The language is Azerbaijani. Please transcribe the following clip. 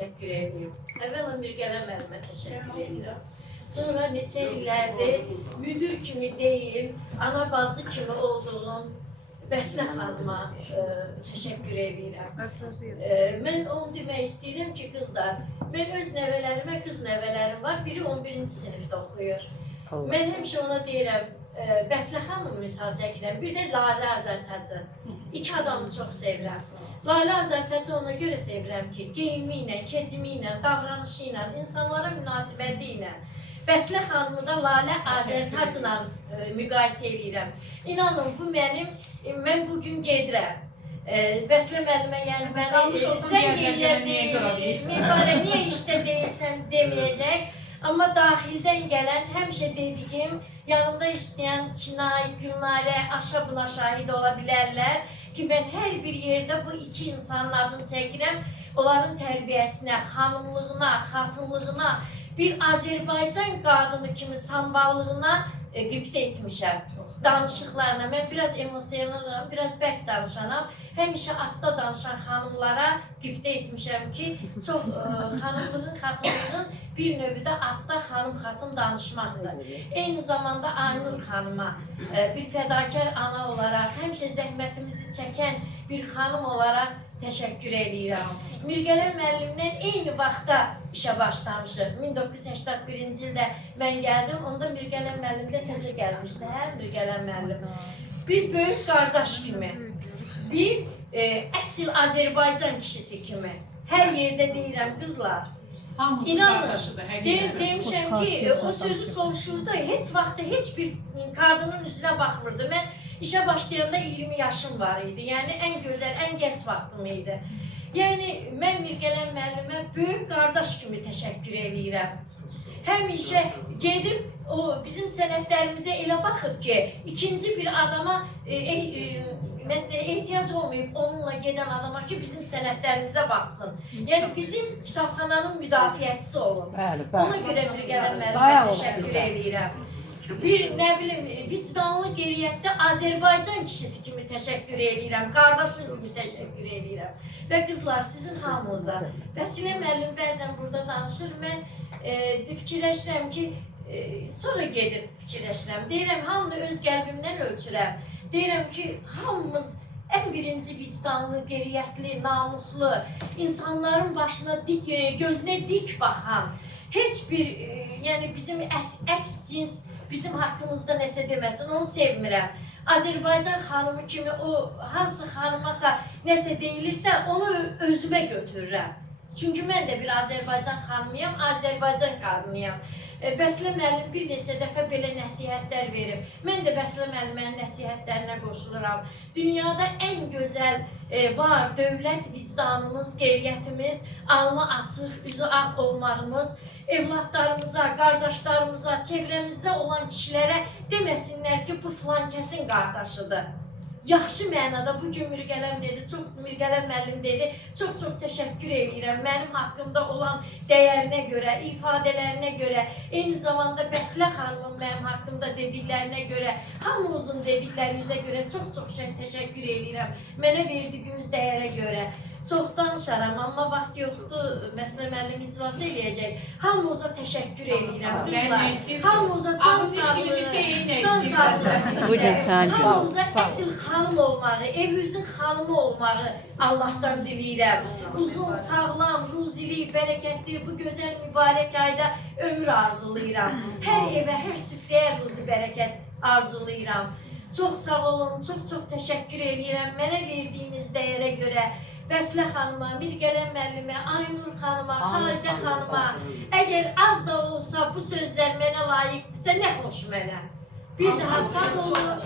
teşekkür ediyorum. Evvela Mirgələn müəllimə teşekkür ediyorum. Sonra neçə illərdir müdür kimi değil, ana bacı kimi olduğum Bəslə xanıma teşekkür edirəm. Mən onu demək istəyirəm ki, qızlar, mən öz nəvələrimə, qız nəvələrim var, biri 11-ci sinifdə oxuyur. Mən həmişə ona deyirəm, Bəslə xanımı misal çəkirəm, bir də Lalə Azərtacı. İki adamı çox sevirəm. Lalə Azərtacı ona görə sevirəm ki, geyimi ilə, keçimi ilə, davranışı ilə, insanlara münasibəti ilə. Bəslə xanımı da Lalə Azərtacla müqayisə edirəm. İnanın, bu mən bugün gedirəm. Bəslə müəllimə, yəni məni sən qeyriyyə niyə işdə deyilsən deməyəcək. Amma daxildən gələn, həmişə dediyim, yanımda işləyən Çinay, Gülnarə, Aşa buna şahid ola bilərlər ki, mən hər bir yerdə bu iki insanın adını çəkirəm, onların tərbiyəsinə, xanımlığına, xatınlığına, bir Azərbaycan qadını kimi samballığına qibdə etmişəm. Danışıqlarına, mən biraz emosionalım, biraz bərk danışanam. Həmişə asta danışan xanımlara qibdə etmişəm ki, çox xanımlığın, xatınlığın bir növü də asta xanım-xatın danışmaqdır. Eyni zamanda Aynur xanıma bir fədakar ana olaraq, həmişə zəhmətimizi çəkən bir xanım olaraq təşəkkür edirəm. Mirgələn müəllimlə eyni vaxtda işə başlamışıq. 1981-ci ildə mən gəldim, onda Mirgələn müəllim də təzə gəlmişdi, Mirgələn müəllim. Bir böyük qardaş kimi, bir əsl Azərbaycan kişisi kimi. Hər yerdə deyirəm, qızlar, İnanın, demişəm ki, o sözü soruşurdu, heç vaxtda heç bir qadının üzrə baxmırdı. Mən işə başlayanda 20 yaşım var idi, yəni ən gözəl, ən gəc vaxtım idi. Yəni, mən Mirgələn müəllimə böyük qardaş kimi təşəkkür edirəm. Həmişə gedib, bizim sənədlərimizə elə baxıb ki, ikinci bir adama ehtiyac olmayıb onunla gedən adama ki, bizim sənədlərimizə baxsın. Yəni, bizim kitabxananın müdafiəçisi olun. Ona görə Mirgələn müəllimə təşəkkür edirəm. Bir, nə bilim, vicdanlı qeyriyyətdə Azərbaycan kişisi kimi təşəkkür edirəm, qardaşım kimi təşəkkür edirəm. Və qızlar, sizin hamınıza, Vəsilə müəllim bəzən burada danışır, mən fikirləşirəm ki, sonra gedib fikirləşirəm, deyirəm, hamını öz qəlbimdən ölçürəm. Deyirəm ki, hamımız ən birinci vicdanlı, qeyriyyətli, namuslu, insanların başına, gözünə dik baxan, heç bir, yəni bizim əks cins bizim haqqımızda nəsə deməsin, onu sevmirəm. Azərbaycan xanımı kimi o hansı xanımasa nəsə deyilirsə, onu özümə götürürəm. Çünki mən də bir Azərbaycan xanımıyam, Azərbaycan qadınıyam. Bəslə müəllim bir neçə dəfə belə nəsihətlər verib. Mən də Bəslə müəllimənin nəsihətlərinə qoşuluram. Dünyada ən gözəl var dövlət vicdanımız, qeyriyyətimiz, alnı açıq, üzü ağ olmağımız, evlatlarımıza, qardaşlarımıza, çevrəmizdə olan kişilərə deməsinlər ki, bu filan kəsin qardaşıdır. Yaxşı mənada bugün Mirgələn dedi, Mirgələn müəllim dedi, çox-çox təşəkkür edirəm mənim haqqımda olan dəyərinə görə, ifadələrinə görə, eyni zamanda Bəslə xanımın mənim haqqımda dediklərinə görə, hamımızın dediklərinizə görə çox-çox təşəkkür edirəm. Mənə verdiyi öz dəyərə görə. Çox danışaram, amma vaxt yoxdur, Bəslə müəllim iclas edəcək. Hamımıza təşəkkür edirəm, qızlar. Hamımıza can sağlığı, hamımıza əsl xanım olmağı, evimizin xanımı olmağı Allah'tan diləyirəm. Uzun, sağlam, ruzili, bərəkətli, bu gözəl mübarək ayda ömür arzulayıram. Hər evə, hər süfrəyə ruzi bərəkət arzulayıram. Çox sağ olun, çox-çox təşəkkür edirəm mənə verdiyiniz dəyərə görə. Bəslə xanıma, Mirgələn müəllimə, Aynur xanıma, Xalidə xanıma, əgər az da olsa bu sözlər mənə layiqdirsə, nə xoş mənə. Bir daha sağ olun.